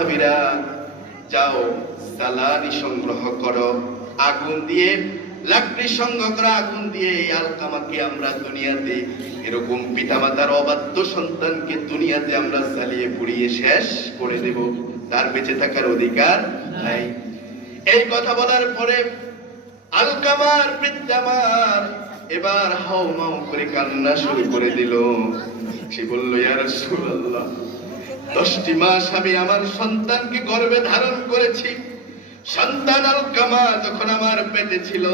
সাহাবীরা যাও জ্বালানি সংগ্রহ করো, আগুন দিয়ে, লাকড়ি সংগ্রহ করা, আগুন দিয়ে এই আলকামাকে আমরা দুনিয়াতে, এরকম পিতামাতার অবাধ্য সন্তানকে দুনিয়াতে আমরা চালিয়ে পুড়িয়ে শেষ করে দেব। তার বেঁচে থাকার অধিকার নাই। এই কথা বলার পরে আলকামার বৃদ্ধামার এবার হাও মাও করে কান্না শুরু করে দিল। সে বলল, ইয়া রাসূলুল্লাহ দশটি মাস আমি আমার সন্তানকে গর্ভে ধারণ করেছি। সন্তান আলকামা যখন আমার পেটে ছিল,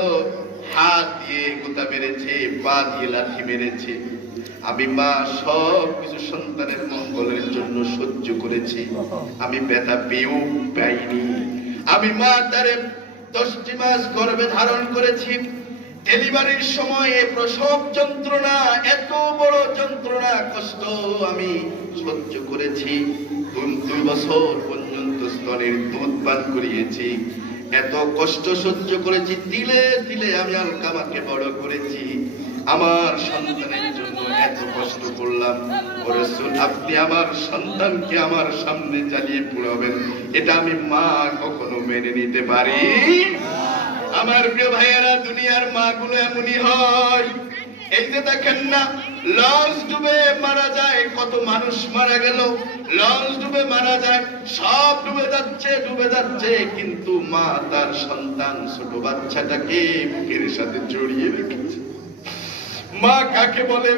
হাত দিয়ে গুতা মেরেছে, পা দিয়ে লাঠি মেরেছে। আমি মা সব কিছু সন্তানের মঙ্গলের জন্য সহ্য করেছি। আমি ব্যথা পেয়েও পাইনি। আমি মা তারে দশটি মাস গর্ভে ধারণ করেছি। ডেলিভারির সময়ে প্রসব যন্ত্রণা, এত বড় যন্ত্রণা, কষ্ট আমি সহ্য করেছি। দুই- বছর পর্যন্ত স্তনের দুধ পান করিয়েছি। এত কষ্ট সহ্য করেছি দিলে দিলে আমি আলকামাকে বড় করেছি। আমার সন্তানের জন্য এত কষ্ট করলাম। আপনি আমার সন্তানকে আমার সামনে চালিয়ে পুড়াবেন এটা আমি মা কখনো মেনে নিতে পারি? আমার প্রিয় ভাইয়েরা, দুনিয়ার মা গুলো এমনই হয়। এই যে দেখেন না লঞ্চ ডুবে মারা যায়, কত মানুষ মারা গেল। লঞ্চ ডুবে মারা যায়, সব ডুবে যাচ্ছে ডুবে যাচ্ছে, কিন্তু মা তার সন্তান, ছোট বাচ্চাটাকে বুকের সাথে জড়িয়ে রেখেছে। মা কাকে বলে?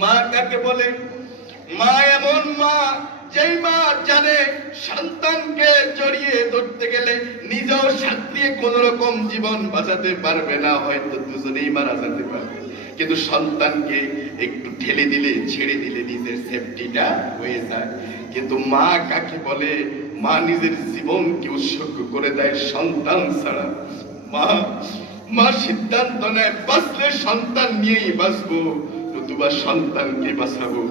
মা কাকে বলে? মা এমন মা যেই মা জানে সন্তানকে জড়িয়ে ধরতে গেলে নিজেও সাথ কোন রকম জীবন বাঁচাতে পারবে না, হয়তো দুজনেই মারা যেতে পারবে। কিন্তু সন্তানকে একটু ঠেলে দিলে, ছেড়ে দিলে নিজের সেফটিটা হয়ে যায়। কিন্তু মা কাকে বলে? মা নিজের জীবনকে উৎসর্গ করে দেয় সন্তান ছাড়া। মা মা সিদ্ধান্ত নেয়, বাঁচলে সন্তান নিয়েই বাঁচবো। নতুবা সন্তানকে বাঁচাবো।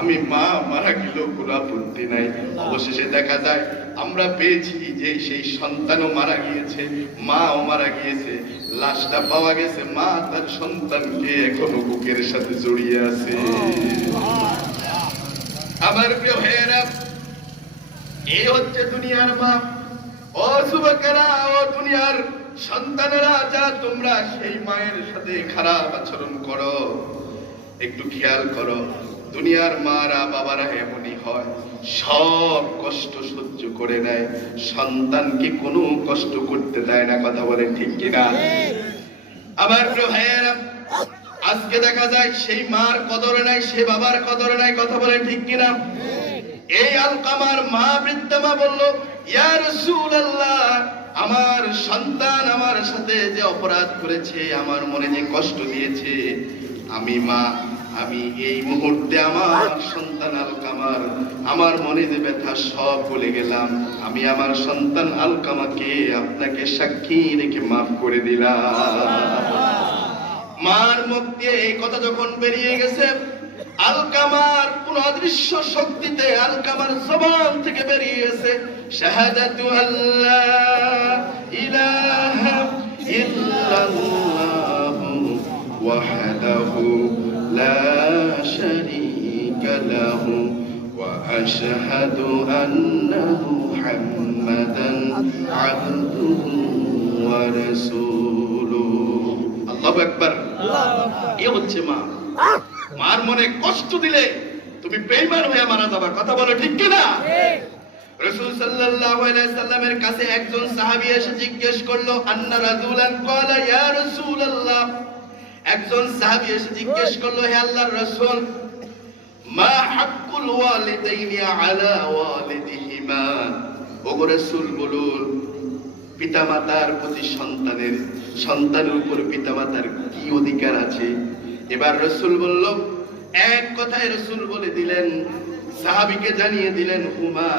আমি মা, মারা গেলেও কোনো আপত্তি নাই। অবশেষে দেখা যায়, আমরা পেয়েছি যে সেই সন্তানও মারা গিয়েছে, মাও মারা গিয়েছে। লাশটা পাওয়া গেছে, মা তার সন্তানকে এখনও বুকের সাথে জড়িয়ে আছে। আমার প্রিয় ভাইয়েরা এই হচ্ছে দুনিয়ার মা ও যুবকেরা ও দুনিয়ার সন্তানেরা, যারা তোমরা সেই মায়ের সাথে খারাপ আচরণ করো। একটু খেয়াল করো, দুনিয়ার মারা বাবারা এমনই হয়। সব কষ্ট সহ্য করে নেয়। সন্তানকে কোনো কষ্ট করতে দেয় না, কথা বলে ঠিক কিনা? প্রিয় ভাইয়েরা, আজকে দেখা যায় সেই মার কদর নাই, সে বাবার কদর নাই, কথা বলে ঠিক কিনা? এই আলকামার মা বৃদ্ধা মা বলল, ইয়া রাসূলুল্লাহ, আমার সন্তান আমার সাথে যে অপরাধ করেছে, আমার মনে যে কষ্ট দিয়েছে আমি মা, আমি এই মুহূর্তে আমার সন্তান আলকামার, আমার মনে যে ব্যথা সব বলে গেলাম। আমি আমার সন্তান আলকামাকে আপনাকে সাক্ষী রেখে মাফ করে দিলাম। মার মুখ দিয়ে এই কথা যখন বেরিয়ে গেছে, আলকামার কোন অদৃশ্য শক্তিতে আলকামার জবান থেকে বেরিয়ে গেছে। শাহাদাতু আল্লাহ ইলাহা ইল্লাল্লাহ। শারীকা লাহু ওয়া আশহাদু আন্না মুহাম্মাদান আবদুহু ওয়া রাসূলুহু আল্লাহু আকবার। এ হচ্ছে মা? কষ্ট দিলে তুমি বেইমান হয়ে মারা যাবার কথা বলো ঠিক কিনা? রাসূল সাল্লাল্লাহু আলাইহি সাল্লামের কাছে একজন সাহাবী এসে জিজ্ঞেস করল, আন্না রাজুলান, ক্বালা ইয়া রাসূলুল্লাহ। একজন সাহাবী এসে জিজ্ঞেস করল হে আল্লাহর রাসূল মা হাক্কুল ওয়ালিদাইনি আলা ওয়ালিদিহিমা? ওগো রাসূল বলুন পিতামাতার প্রতি সন্তানের সন্তানের উপর পিতামাতার কি অধিকার আছে? এবার রসুল বলল এক কথায় রসুল বলে দিলেন সাহাবিকে জানিয়ে দিলেন হুমা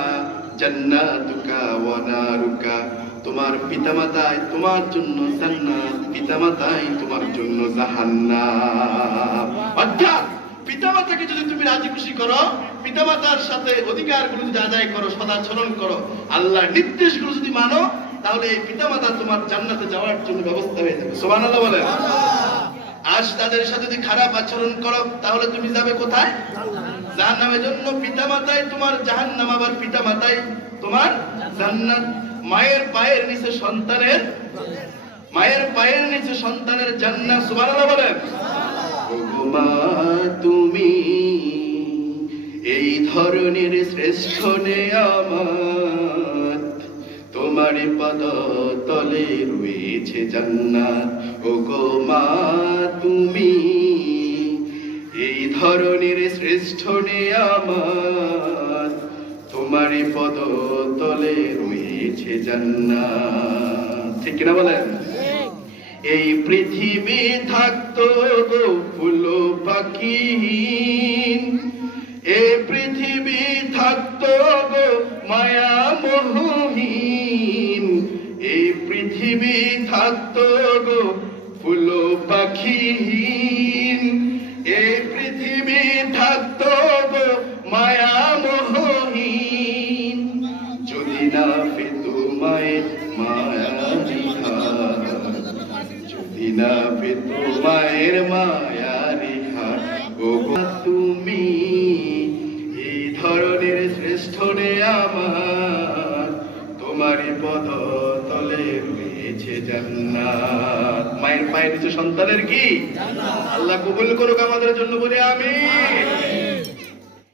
জান্নাতুকা ওয়া নারুকা। তোমার পিতামাতাই তোমার জন্য জান্নাত পিতামাতাই তোমার জন্য জাহান্নাম। অর্থাৎ পিতামাতাকে যদি তুমি রাজি খুশি করো, পিতামাতার সাথে অধিকারগুলো যদি আদায় করো সদাচরণ করো, আল্লাহর নির্দেশগুলো যদি মানো, তাহলে এই পিতামাতা তোমার জান্নাতে যাওয়ার জন্য ব্যবস্থা হয়ে যাবে। সুবহানাল্লাহ বলেন। আজ তাদের সাথে যদি খারাপ আচরণ করো, তাহলে তুমি যাবে কোথায়? জাহান্নামের জন্য পিতা মাতাই তোমার জাহান্নাম, আবার পিতা মাতাই তোমার জান্নাত। মায়ের পায়ের নিচে সন্তানের মায়ের পায়ের নিচে সন্তানের জান্নাত, সুবহানাল্লাহ বলেন। তুমি এই ধরনের শ্রেষ্ঠ আমার তোমার পদ তলে রয়েছে জান্নাত। ও গো মা, তুমি এই ধরনের শ্রেষ্ঠ আমার তোমার পদ তলে রয়েছে জান্নাত। ঠিক কিনা বলেন এই পৃথিবী থাকতো গো ফুল পাখি। এই পৃথিবী থাকতো গো মায়া মোহহীন এই পৃথিবী থাকতো গো ফুল পাখিহীন যদি না পেতো মায়ের গো তুমি এই ধরনের শ্রেষ্ঠ রে আমার। তোমারই পদ তলে রয়েছে জান্নাত। মায়ের পায়ের নিচে সন্তানের কি আল্লাহ কবুল করুক আমাদের জন্য বলে আমি